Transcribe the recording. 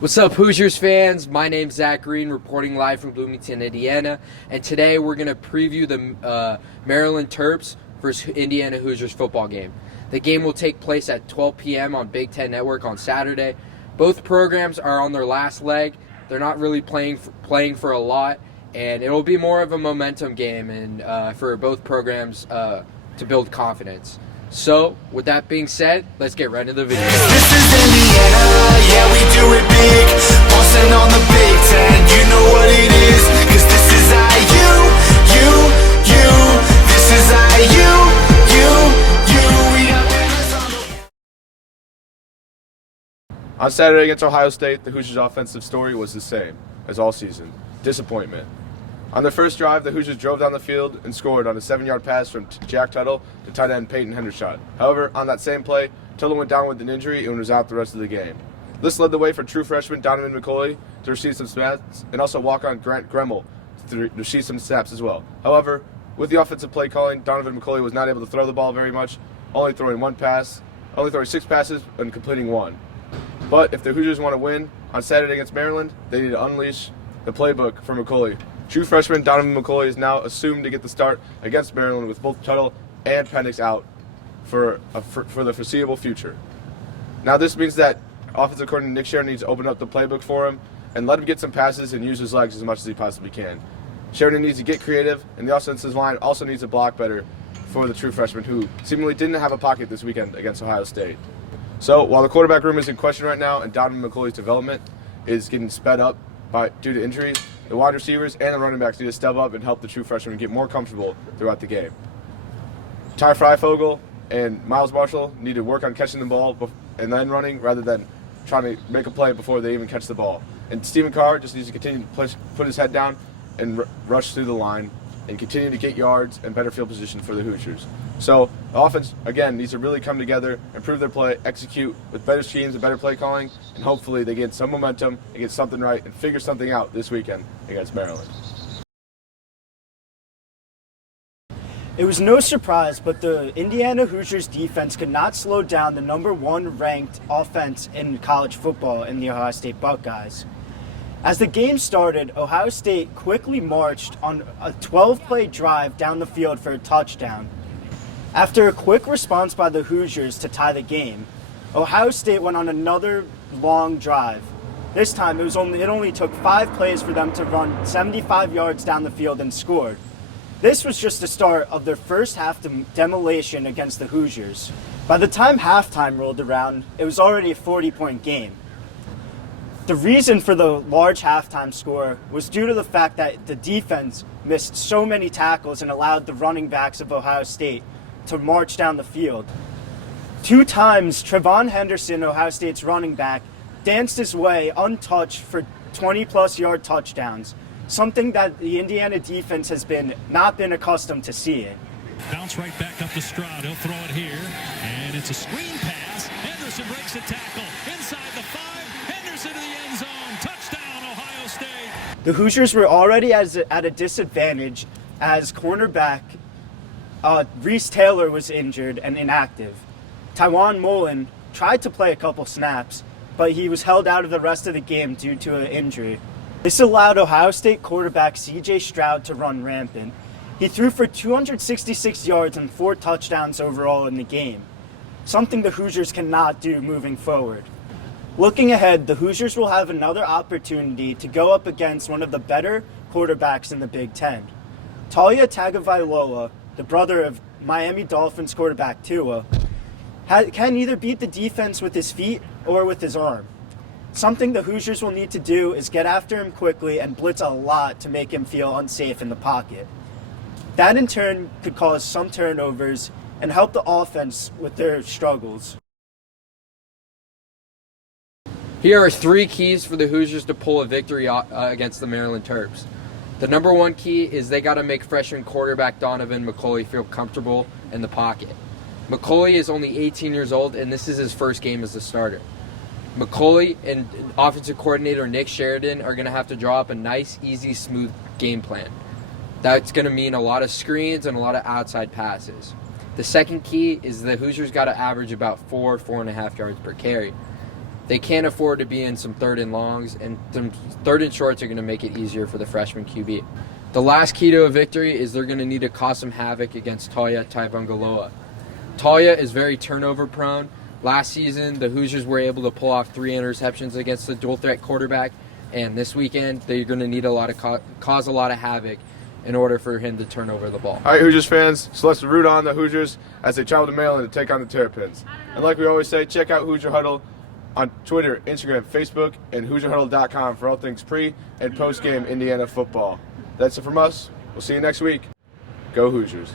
What's up, Hoosiers fans? My name's Zach Greene, reporting live from Bloomington, Indiana, and today we're going to preview the Maryland Terps versus Indiana Hoosiers football game. The game will take place at 12 p.m. on Big Ten Network on Saturday. Both programs are on their last leg. They're not really playing for a lot, and it'll be more of a momentum game and for both programs to build confidence. So, with that being said, let's get right into the video. This is Indiana, yeah, we do it big. Bossing on the Big Ten, you know what it is. Cause this is IU, you. This is IU, you. We got banners on the... On Saturday against Ohio State, the Hoosiers' offensive story was the same as all season: disappointment. On their first drive, the Hoosiers drove down the field and scored on a 7-yard pass from Jack Tuttle to tight end Peyton Hendershot. However, on that same play, Tuttle went down with an injury and was out the rest of the game. This led the way for true freshman Donovan McCulley to receive some snaps, and also walk-on Grant Gremmel to receive some snaps as well. However, with the offensive play calling, Donovan McCulley was not able to throw the ball very much, only throwing 6 passes and completing 1. But if the Hoosiers want to win on Saturday against Maryland, they need to unleash the playbook for McCulley. True freshman Donovan McCulley is now assumed to get the start against Maryland, with both Tuttle and Penix out for the foreseeable future. Now this means that offensive coordinator Nick Sheridan needs to open up the playbook for him and let him get some passes and use his legs as much as he possibly can. Sheridan needs to get creative, and the offensive line also needs to block better for the true freshman, who seemingly didn't have a pocket this weekend against Ohio State. So while the quarterback room is in question right now and Donovan McCulley's development is getting sped up due to injuries, the wide receivers and the running backs need to step up and help the true freshmen get more comfortable throughout the game. Ty Freifogel and Miles Marshall need to work on catching the ball and then running, rather than trying to make a play before they even catch the ball. And Stephen Carr just needs to continue to put his head down and rush through the line and continue to get yards and better field position for the Hoosiers. So the offense, again, needs to really come together, improve their play, execute with better schemes and better play calling, and hopefully they get some momentum and get something right and figure something out this weekend against Maryland. It was no surprise, but the Indiana Hoosiers defense could not slow down the number 1 ranked offense in college football in the Ohio State Buckeyes. As the game started, Ohio State quickly marched on a 12-play drive down the field for a touchdown. After a quick response by the Hoosiers to tie the game, Ohio State went on another long drive. This time, it only took 5 plays for them to run 75 yards down the field and scored. This was just the start of their first half demolition against the Hoosiers. By the time halftime rolled around, it was already a 40-point game. The reason for the large halftime score was due to the fact that the defense missed so many tackles and allowed the running backs of Ohio State to march down the field. 2 times, Trevon Henderson, Ohio State's running back, danced his way untouched for 20-plus yard touchdowns, something that the Indiana defense has not been accustomed to seeing. Bounce right back up to Stroud. He'll throw it here, and it's a screen pass. Henderson breaks the tackle inside the 5. Henderson to the end zone. Touchdown, Ohio State. The Hoosiers were already at a disadvantage as cornerback Reese Taylor was injured and inactive. Tywan Mullen tried to play a couple snaps, but he was held out of the rest of the game due to an injury. This allowed Ohio State quarterback C.J. Stroud to run rampant. He threw for 266 yards and 4 touchdowns overall in the game, something the Hoosiers cannot do moving forward. Looking ahead, the Hoosiers will have another opportunity to go up against one of the better quarterbacks in the Big Ten. Talia Tagovailoa, the brother of Miami Dolphins quarterback Tua, can either beat the defense with his feet or with his arm. Something the Hoosiers will need to do is get after him quickly and blitz a lot to make him feel unsafe in the pocket. That in turn could cause some turnovers and help the offense with their struggles. Here are 3 keys for the Hoosiers to pull a victory against the Maryland Terps. The number 1 key is they got to make freshman quarterback Donovan McCulley feel comfortable in the pocket. McCulley is only 18 years old, and this is his first game as a starter. McCulley and offensive coordinator Nick Sheridan are going to have to draw up a nice, easy, smooth game plan. That's going to mean a lot of screens and a lot of outside passes. The second key is the Hoosiers got to average about 4.5 yards per carry. They can't afford to be in some third and longs, and some third and shorts are going to make it easier for the freshman QB. The last key to a victory is they're going to need to cause some havoc against Toya Taivangaloa. Toya is very turnover prone. Last season, the Hoosiers were able to pull off 3 interceptions against the dual threat quarterback, and this weekend they're going to need cause a lot of havoc in order for him to turn over the ball. All right, Hoosiers fans, so let's root on the Hoosiers as they travel to Maryland to take on the Terrapins. And like we always say, check out Hoosier Huddle on Twitter, Instagram, Facebook, and HoosierHuddle.com for all things pre- and post-game Indiana football. That's it from us. We'll see you next week. Go Hoosiers.